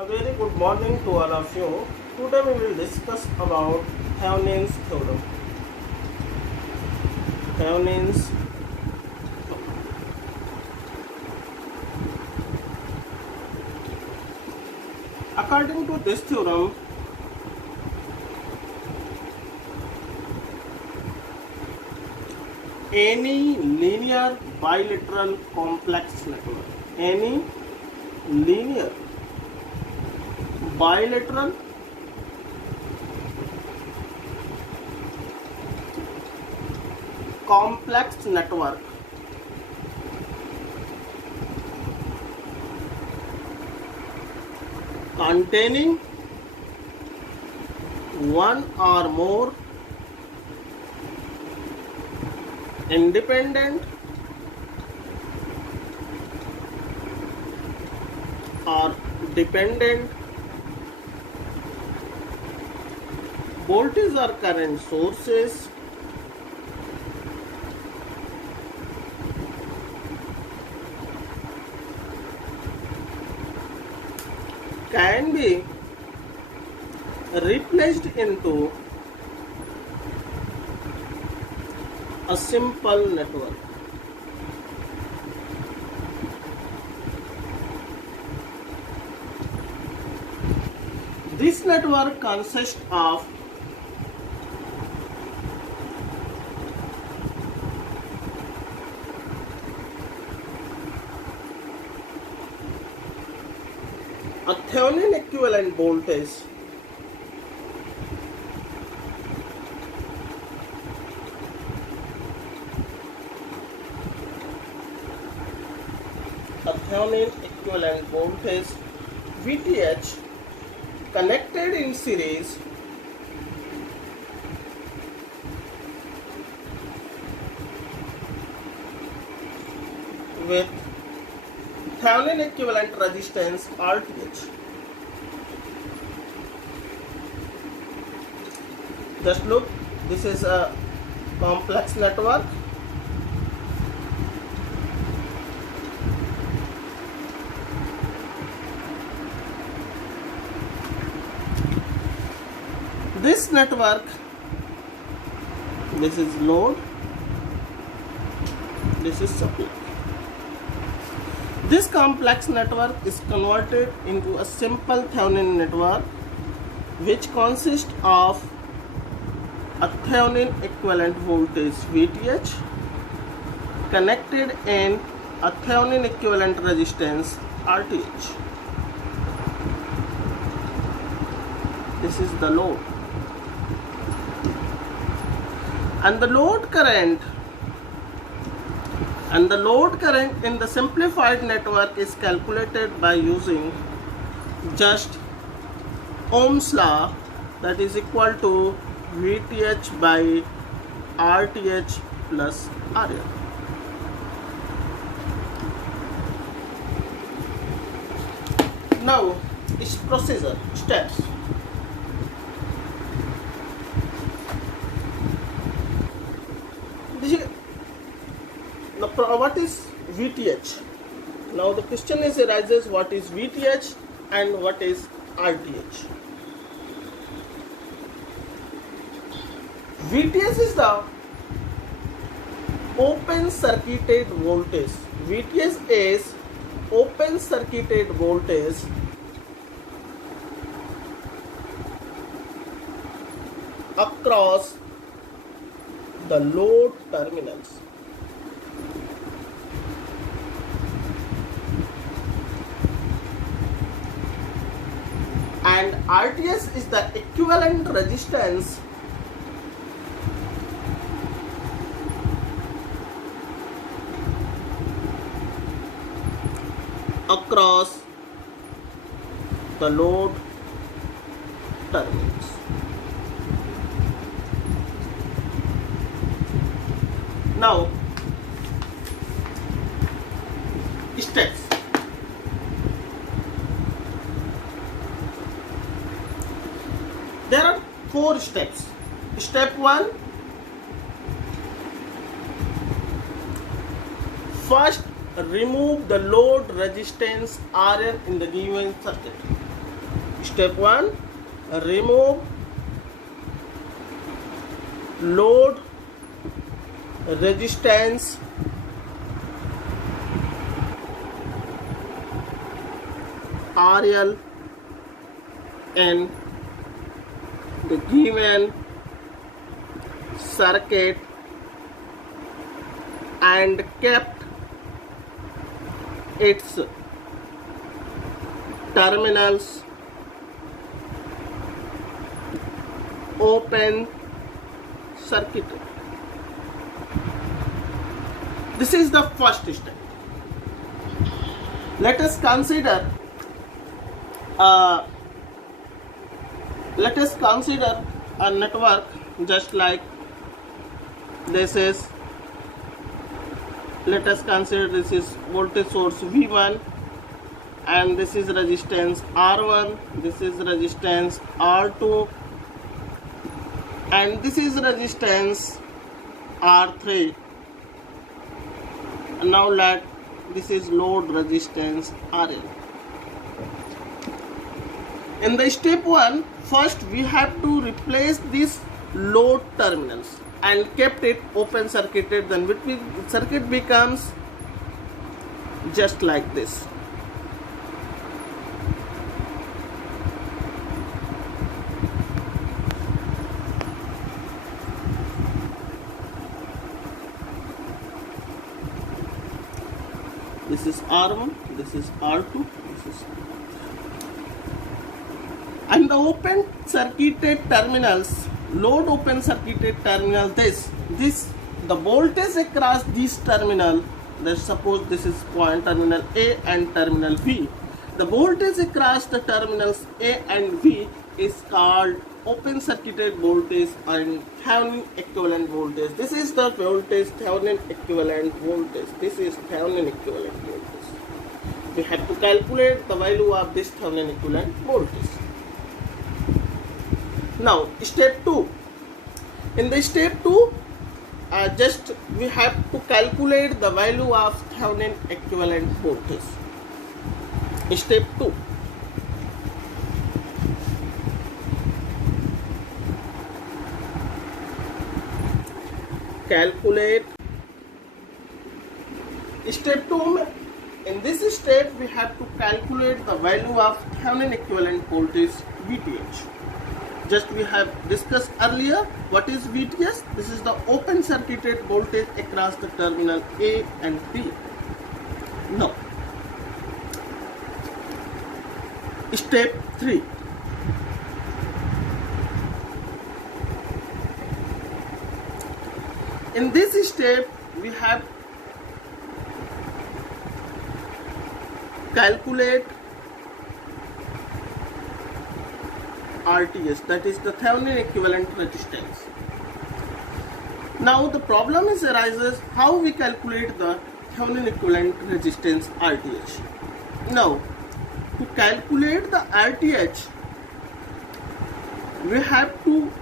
A very good morning to all of you. Today we will discuss about Thevenin's theorem. Thevenin's According to this theorem, any linear bilateral complex network, any linear bilateral complex network containing one or more independent or dependent voltage or current sources can be replaced into a simple network. This network consists of a Thevenin equivalent voltage VTH connected in series with Thevenin equivalent resistance RTH. Just look, this is a complex network. This network, this is load, this is supply. This complex network is converted into a simple Thevenin network which consists of a Thevenin equivalent voltage VTH connected in a Thevenin equivalent resistance RTH. This is the load. And the load current in the simplified network is calculated by using just Ohm's law, that is equal to VTH by RTH plus RL. Now its procedure steps. What is VTH? Now the question arises, what is VTH and what is RTH? VTH is the open circuited voltage. VTH is open circuited voltage across the load terminals. And RTH is the equivalent resistance across the load terminals. Now, steps. There are 4 steps. Step 1, first remove the load resistance RL in the given circuit. Step 1, remove load resistance RL in the given circuit and kept its terminals open circuited. This is the first step. Let us consider a network just like this is. Let us consider this is voltage source V1 and this is resistance R1, this is resistance R2 and this is resistance R3. Now let this is load resistance RL. In the step 1, first we have to replace these load terminals and kept it open circuited, then circuit becomes just like this. This is R1, this is R2, this is and the open circuited terminals, load open circuited terminal, this the voltage across this terminal, let's suppose this is point terminal A and terminal B. The voltage across the terminals A and B is called open circuited voltage and Thevenin equivalent voltage. This is the voltage Thevenin equivalent voltage. This is Thevenin equivalent voltage. We have to calculate the value of this Thevenin equivalent voltage. Now step 2. In the step 2, just we have to calculate the value of Thevenin equivalent voltage. Step 2. Calculate. Step 2. In this step, we have to calculate the value of Thevenin equivalent voltage VTH. Just we have discussed earlier what is VTH. This is the open circuited voltage across the terminal A and B. Now, step 3. In this step, we have calculate RTH, that is the Thevenin equivalent resistance. Now the problem arises how we calculate the Thevenin equivalent resistance RTH. Now to calculate the RTH, we have to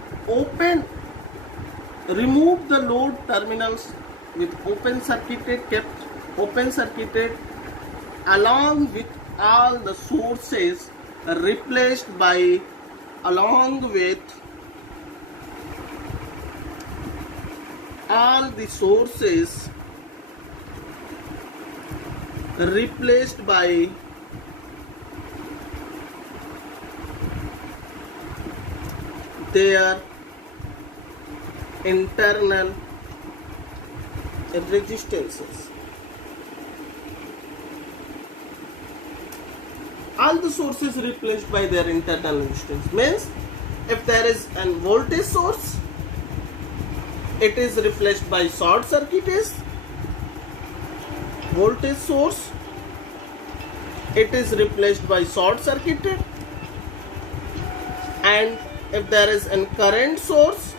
remove the load terminals with open circuited, kept open circuited, along with all the sources replaced by all the sources replaced by their internal resistances. All the sources replaced by their internal resistance means if there is a voltage source, it is replaced by short circuited voltage source, it is replaced by short circuited, and if there is a current source,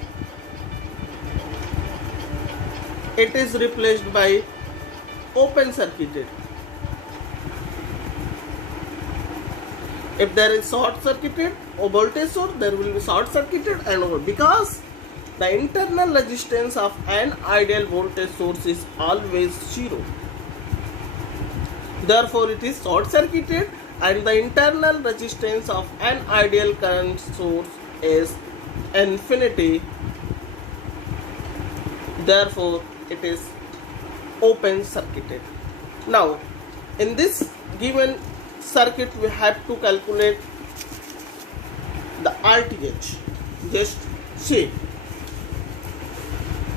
it is replaced by open circuited. If there is short circuited or voltage source, there will be short circuited and over, because the internal resistance of an ideal voltage source is always 0. Therefore, it is short circuited and the internal resistance of an ideal current source is infinity. Therefore, it is open circuited. Now, in this given circuit, we have to calculate the RTH. Just see,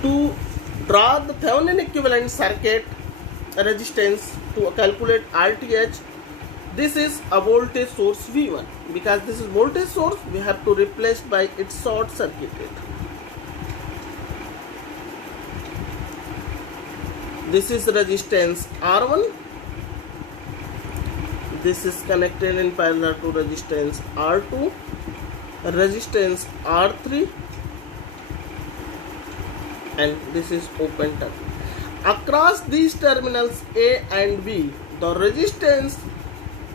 to draw the Thevenin equivalent circuit resistance to calculate RTH, this is a voltage source V1. Because this is voltage source, we have to replace by its short circuited. This is resistance R1. This is connected in parallel to resistance R2, resistance R3, and this is open terminal. Across these terminals A and B, the resistance,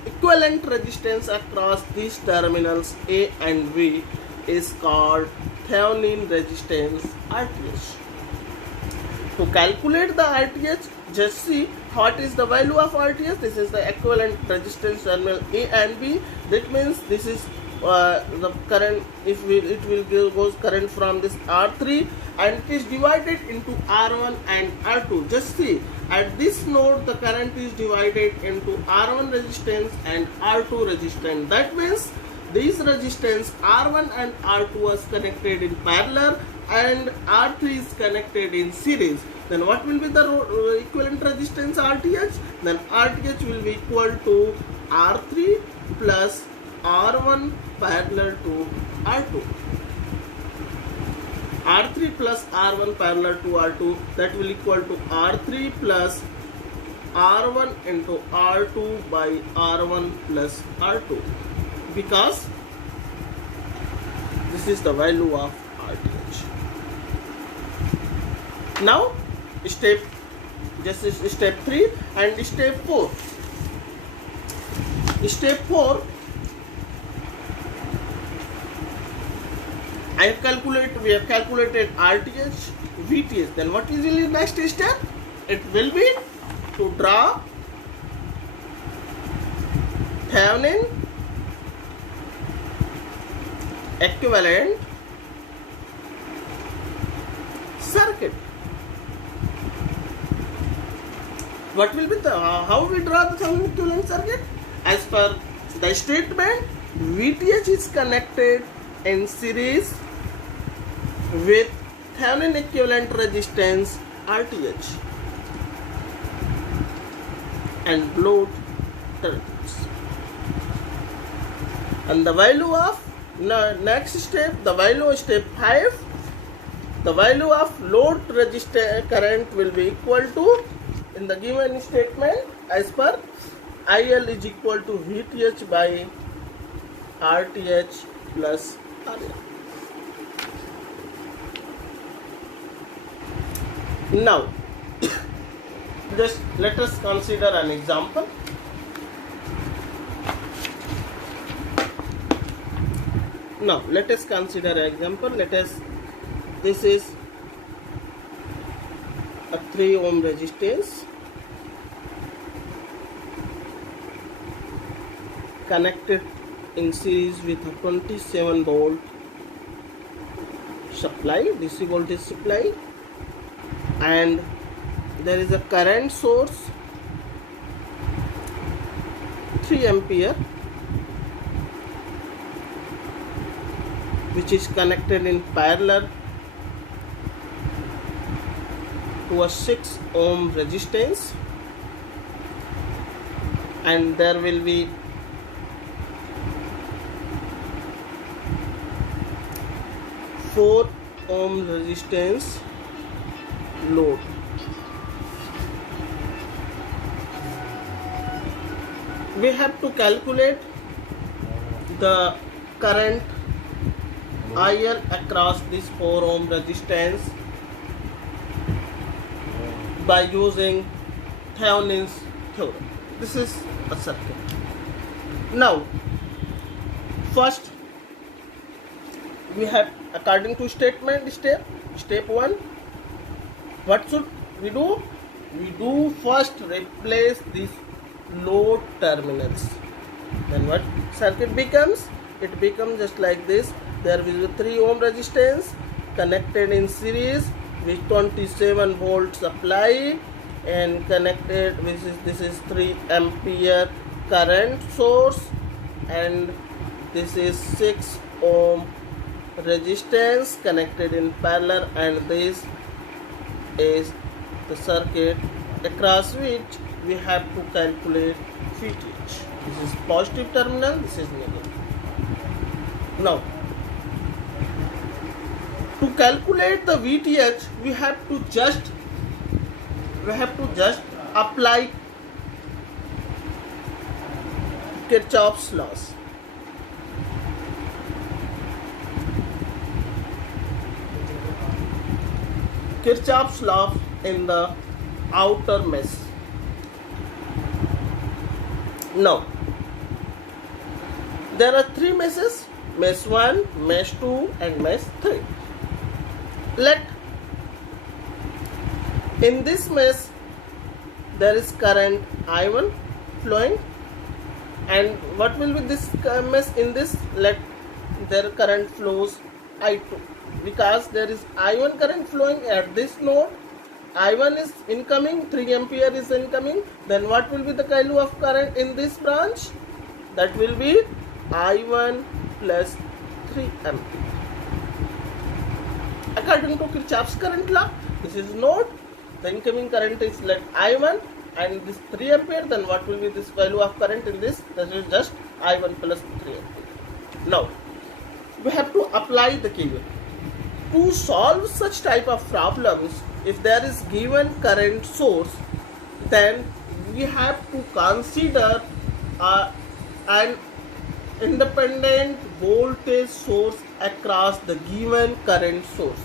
equivalent resistance across these terminals A and B is called Thevenin resistance RTH. To calculate the RTH, just see what is the value of RTH. This is the equivalent resistance terminal A and B. That means this is the current. It will goes current from this R3, and it is divided into R1 and R2. Just see, at this node the current is divided into R1 resistance and R2 resistance. That means these resistance R1 and R2 was connected in parallel and R3 is connected in series. Then what will be the equivalent resistance RTH? Then RTH will be equal to R3 plus R1 parallel to R2. R3 plus R1 parallel to R2, that will equal to R3 plus R1 into R2 by R1 plus R2, because this is the value of RTH. Now step 3 and step 4. Step 4, we have calculated RTH, VTH. Then what is the next step? It will be to draw Thevenin equivalent circuit. What will be the how we draw the Thevenin equivalent circuit? As per the statement, VTH is connected in series with Thevenin equivalent resistance RTH and load terminals. And the value of next step, the value of step 5, the value of load resistor current will be equal to, in the given statement, as per IL is equal to VTH by RTH plus RL. Now, just let us consider an example. Now, let us consider an example. This is a 3 ohm resistance connected in series with a 27 volt supply, DC voltage supply, and there is a current source 3 ampere which is connected in parallel to a 6 ohm resistance, and there will be ohm resistance load. We have to calculate the current IL across this 4 ohm resistance by using Thevenin's theorem. This is a circuit. Now, first we have, according to statement, step 1, what should we do? We do first replace these load terminals. Then what circuit becomes? It becomes just like this. There will be 3 ohm resistance connected in series with 27 volt supply, and connected with this is 3 ampere current source, and this is 6 ohm resistance connected in parallel, and this is the circuit across which we have to calculate VTH. This is positive terminal, this is negative. Now, to calculate the VTH, we have to just apply Kirchhoff's laws. Kirchhoff's law in the outer mesh. Now, there are 3 meshes: mesh 1, mesh 2 and mesh 3. In this mesh there is current I1 flowing, and what will be this mesh? In this, let their current flows I2, because there is I1 current flowing at this node. I1 is incoming, 3 ampere is incoming. Then what will be the value of current in this branch? That will be I1 plus 3 ampere. According to Kirchhoff's current law, this is node, the incoming current is let I1 and this 3 ampere, then what will be this value of current in this? That is just I1 plus 3 ampere. Now, we have to apply the KVL. To solve such type of problems, if there is given current source, then we have to consider an independent voltage source across the given current source.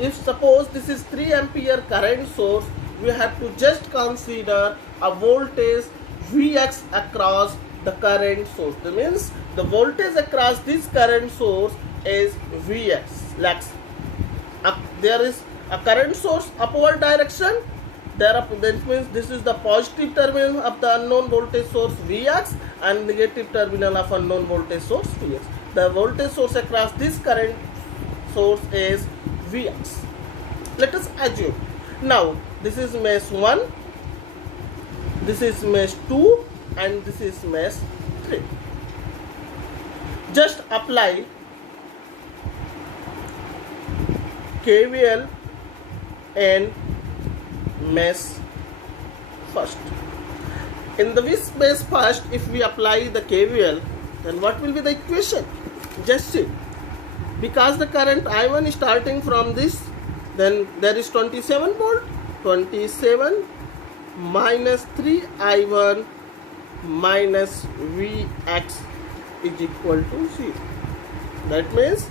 If suppose this is 3 ampere current source, we have to just consider a voltage Vx across the current source. That means the voltage across this current source is Vx. There is a current source upward direction. That means this is the positive terminal of the unknown voltage source Vx and negative terminal of unknown voltage source Vx. The voltage source across this current source is Vx. Let us assume. Now, this is mesh 1, this is mesh 2 and this is mesh 3. Just apply KVL in mesh first. In the mesh first, if we apply the KVL, then what will be the equation? Just see. Because the current I1 is starting from this, then there is 27 volt. 27 minus 3 I1 minus Vx is equal to 0. That means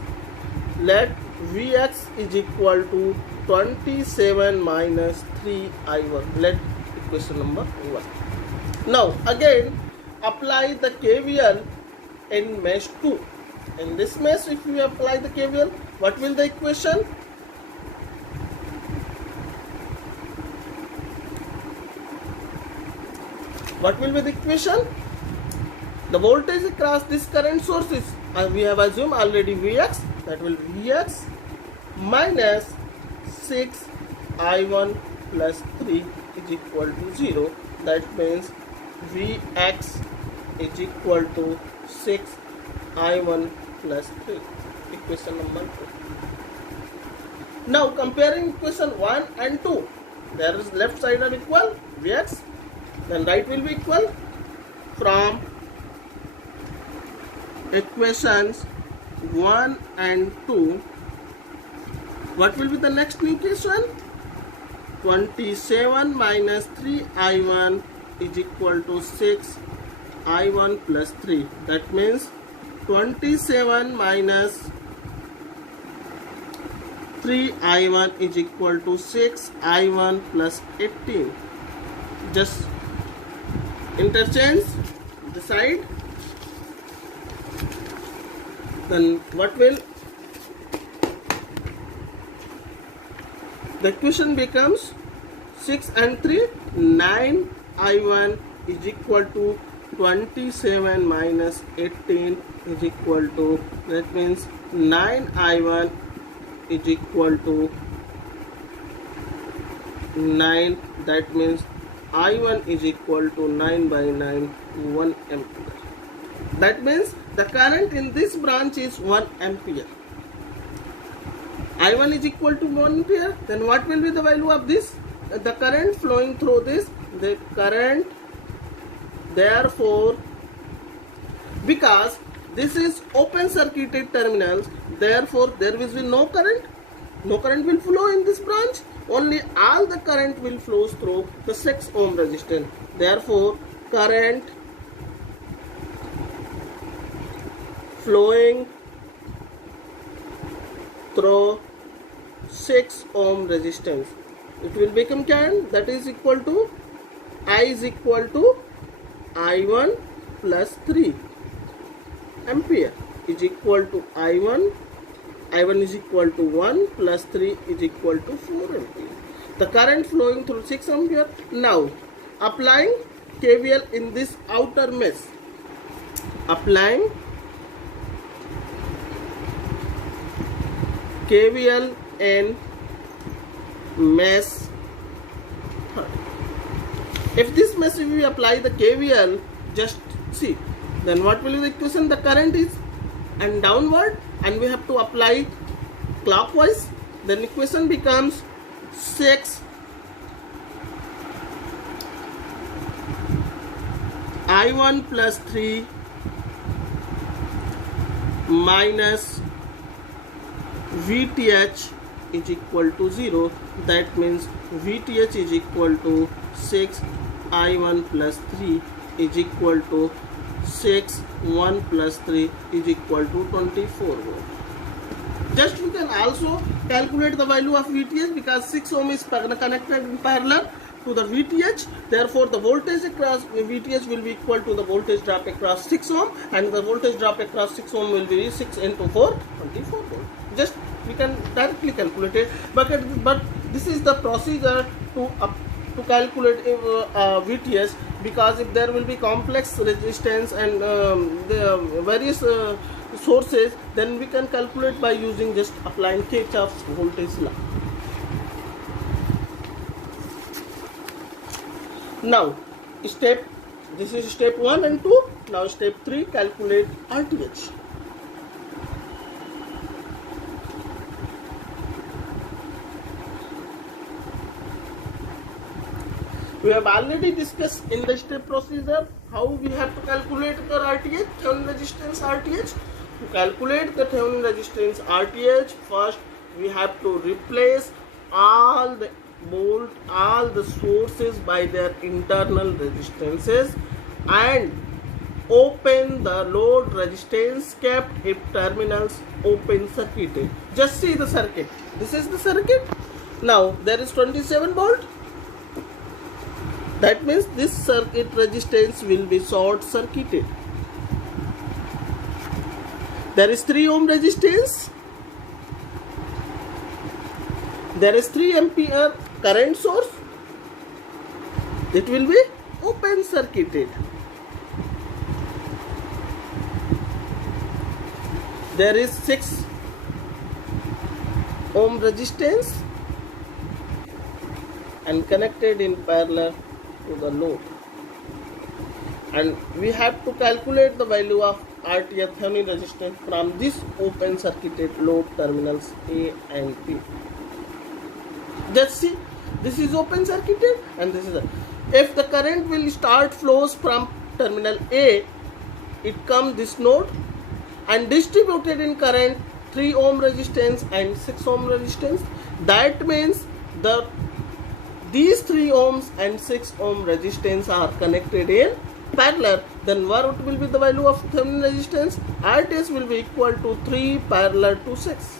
let Vx is equal to 27 minus 3 I1. Let equation number 1. Now again apply the KVL in mesh 2. In this mesh, if we apply the KVL, what will the equation? What will be the equation? The voltage across this current source is, we have assumed already Vx, that will be Vx minus 6 I1 plus 3 is equal to 0. That means Vx is equal to 6 I1 plus 3. Equation number 2. Now comparing equation 1 and 2, there is left side are equal, Vx, then right will be equal. From equations 1 and 2, what will be the next equation? 27 minus 3 I1 is equal to 6 I1 plus 3. That means 27 minus 3 I1 is equal to 6 I1 plus 18. Just interchange the side. Then what will the equation becomes 6 and 3, 9 I1 is equal to 27 minus 18 is equal to, that means 9I1 is equal to 9, that means I1 is equal to 9 by 9, 1 ampere. That means the current in this branch is 1 ampere. I1 is equal to 1 ampere, then what will be the value of this? The current flowing through this, the current, therefore, because this is open circuited terminals, therefore there will be no current will flow in this branch, only all the current will flow through the 6 ohm resistance. Therefore current flowing through 6 ohm resistance, it will become that is equal to I is equal to I1 plus 3 ampere is equal to I1 is equal to 1 plus 3 is equal to 4 ampere. The current flowing through 6 ampere. Now applying KVL in this outer mesh, applying KVL in mesh. If this mesh we apply the KVL, just see, then what will be the equation? The current is and downward, and we have to apply clockwise. Then equation becomes 6 I1 plus 3 minus VTH is equal to 0. That means VTH is equal to 6 I1 plus 3 is equal to 6 1 plus 3 is equal to 24 volt. Just we can also calculate the value of VTH, because 6 ohm is connected in parallel to the VTH. Therefore the voltage across VTH will be equal to the voltage drop across 6 ohm, and the voltage drop across 6 ohm will be 6 into 4, 24 volt. Just we can directly calculate it, but this is the procedure to calculate VTH, because if there will be complex resistance and the various sources, then we can calculate by using just applying Kirchhoff's voltage law. Now this is step 1 and 2. Now step 3, calculate RTH. We have already discussed in the step procedure how we have to calculate the RTH, Thevenin resistance RTH. To calculate the Thevenin resistance RTH, first we have to replace all the sources by their internal resistances and open the load resistance kept if terminals open circuited. Just see the circuit. This is the circuit. Now there is 27 volt. That means this circuit resistance will be short circuited. There is 3 ohm resistance. There is 3 ampere current source. It will be open circuited. There is 6 ohm resistance and connected in parallel to the load, and we have to calculate the value of RTH Thevenin resistance from this open circuited load terminals A and B. Just see, this is open circuited and this is if the current will start flows from terminal A, it comes this node and distributed in current 3 ohm resistance and 6 ohm resistance. That means these 3 ohms and 6 ohm resistance are connected in parallel. Then what will be the value of Thevenin resistance? RTH will be equal to 3 parallel to 6.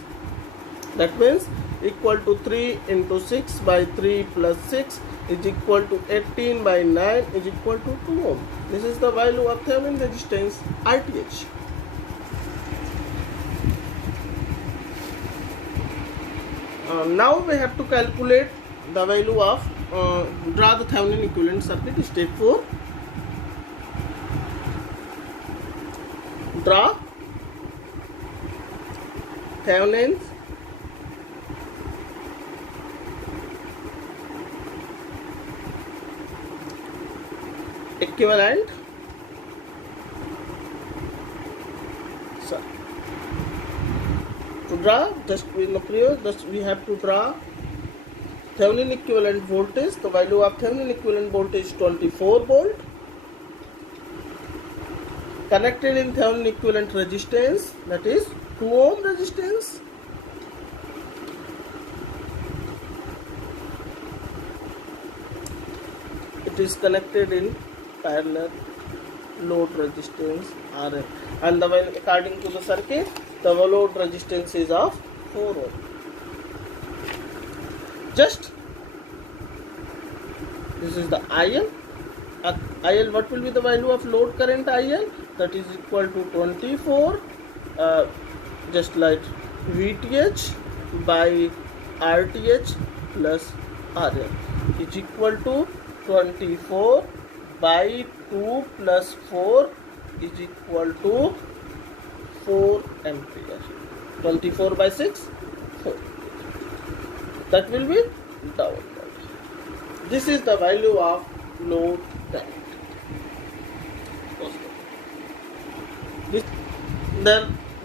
That means equal to 3 into 6 by 3 plus 6 is equal to 18 by 9 is equal to 2 ohm. This is the value of Thevenin resistance RTH. Now we have to calculate the value of draw the Thevenin equivalent circuit. Step 4. draw Thevenin's equivalent. To draw, just in the previous, just we have to draw Thevenin equivalent voltage. The value of Thevenin equivalent voltage is 24 volt. Connected in Thevenin equivalent resistance, that is 2 ohm resistance. It is connected in parallel load resistance Rn, and the value according to the circuit, the load resistance is of 4 ohm. Just this is the IL. IL, what will be the value of load current IL? That is equal to 24 just like VTH by RTH plus RL is equal to 24 by 2 plus 4 is equal to 4 ampere. 24 by 6, 4. That will be down. This is the value of load current.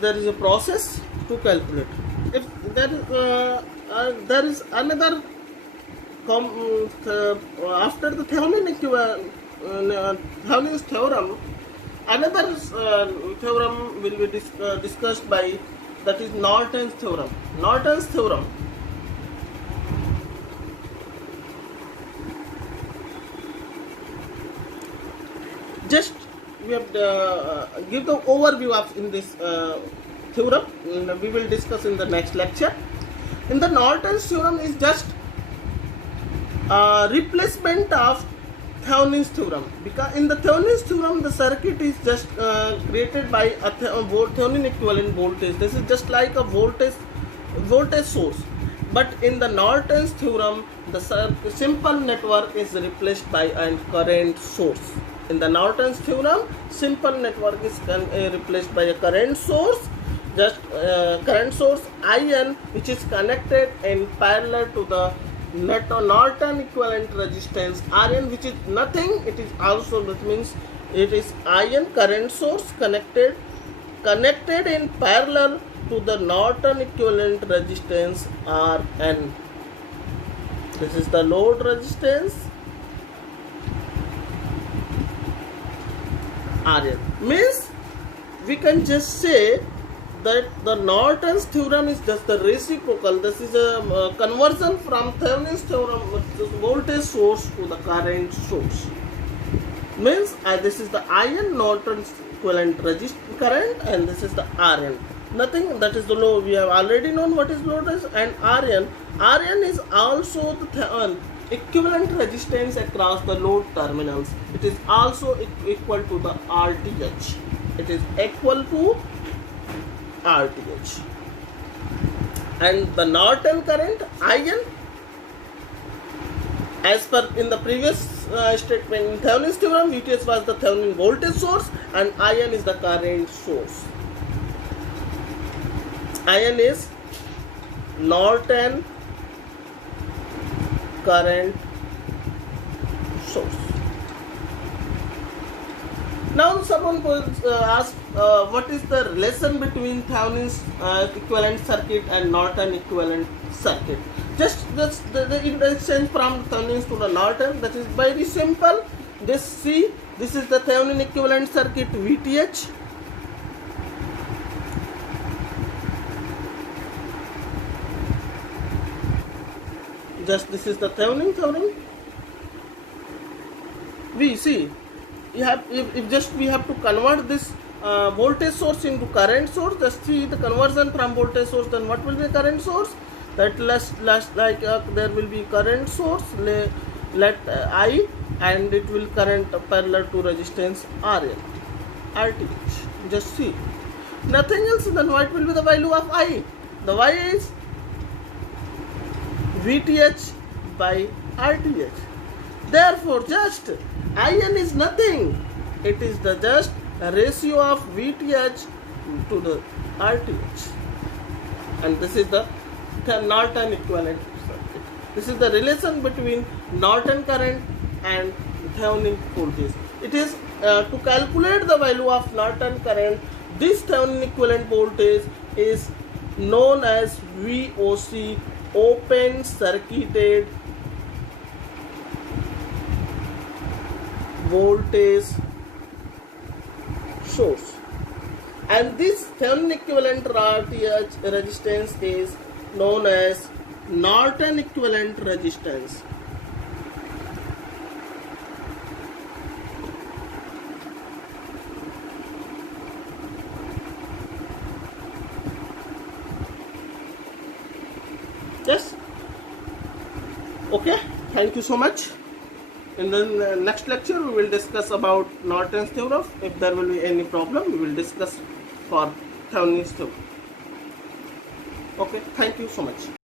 There is a process to calculate. If there is another after the Thevenin's theorem, another theorem will be discussed by, that is Norton's theorem. Norton's theorem just we have give the overview of in this theorem. We will discuss in the next lecture. In the Norton's theorem is just replacement of Thevenin's theorem, because in the Thevenin's theorem the circuit is just created by a Thevenin equivalent voltage. This is just like a voltage source, but in the Norton's theorem the simple network is replaced by a current source. In the Norton's theorem, simple network is replaced by a current source, just current source IN, which is connected in parallel to the Norton equivalent resistance Rn, which is nothing. It is also, that means it is IN current source connected in parallel to the Norton equivalent resistance Rn. This is the load resistance Rn. Means we can just say that the Norton's theorem is just the reciprocal. This is a conversion from Thevenin's theorem, voltage source to the current source. Means this is the IN, Norton's equivalent resistance current, and this is the Rn. Nothing, that is the load. We have already known what is load is, and Rn. Rn is also the equivalent resistance across the load terminals. It is also equal to the RTH. It is equal to RTH. And the Norton current IN, as per in the previous statement in Thevenin's theorem, VTH was the Thevenin voltage source and IN is the current source. IN is Norton current source. Now someone will ask what is the relation between Thevenin's equivalent circuit and Norton equivalent circuit. Just the exchange from Thevenin's to the Norton, that is very simple. This is the Thevenin equivalent circuit VTH. Just this is the Thevenin theorem. We see you have if just we have to convert this voltage source into current source. Just see the conversion from voltage source. Then what will be current source? That like there will be current source. Let I, and it will current parallel to resistance RL, RTH. Just see, nothing else. Then what will be the value of I? The Y is VTH by RTH. Therefore, just IN is nothing. It is the just a ratio of VTH to the RTH, and this is the Norton equivalent circuit. This is the relation between Norton current and Thevenin voltage. It is to calculate the value of Norton current, this Thevenin equivalent voltage is known as VOC, open circuited voltage source, and this Thevenin equivalent RTH resistance is known as Norton equivalent resistance. Yes, okay, thank you so much. In the next lecture we will discuss about Norton's theorem. If there will be any problem, we will discuss for Thevenin's theorem. Okay, thank you so much.